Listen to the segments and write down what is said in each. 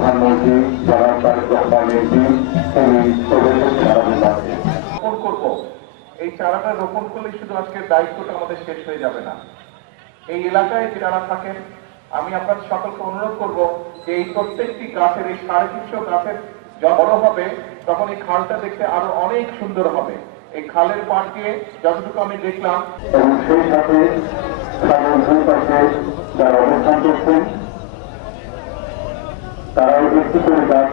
প্রধানমন্ত্রী জনাব তারেক রহমানের দিন তিনি রোপণ করব। এই চারাটা রোপণ করলে শুধু আজকের দায়িত্বটা আমাদের শেষ হয়ে যাবে না। এই এলাকায় যারা থাকেন আমি আপনাদের সকলকে অনুরোধ করব যে এই প্রত্যেকটি গাছের এই 350 গাছের বড় হবে তখন এই খালটা দেখতে আরো অনেক সুন্দর হবে। এই খালের পাড় দিয়ে যতটুকু আমি দেখলাম এবং সেই সাথে খালের দুই পাশে যারা অবস্থান করছেন তারাও একটি করে গাছ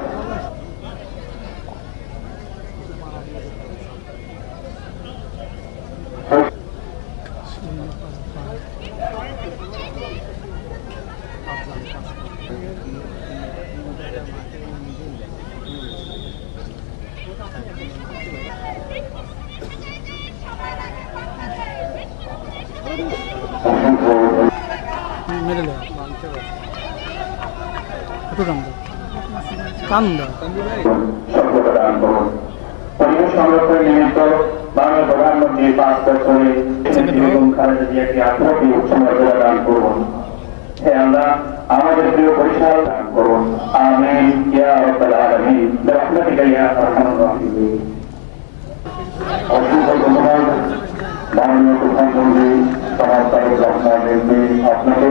পরিবেশ সংরক্ষণ নিমিত্ত মাননীয় প্রধানমন্ত্রী 5 বছরে খালেদা জিয়াকে আত্মহত্যা উৎসমর্যাদা দান করুন। হে আল্লাহ আমাদের প্রিয় বরিশাল দান করুন। আমিন ইয়া রাব্বাল আলামিন বিরহমাতিকা ইয়া আরহামার রাহিমিন। অসংখ্য ধন্যবাদ মাননীয় প্রধানমন্ত্রী জনাব তারেক রহমানের আপনাকে।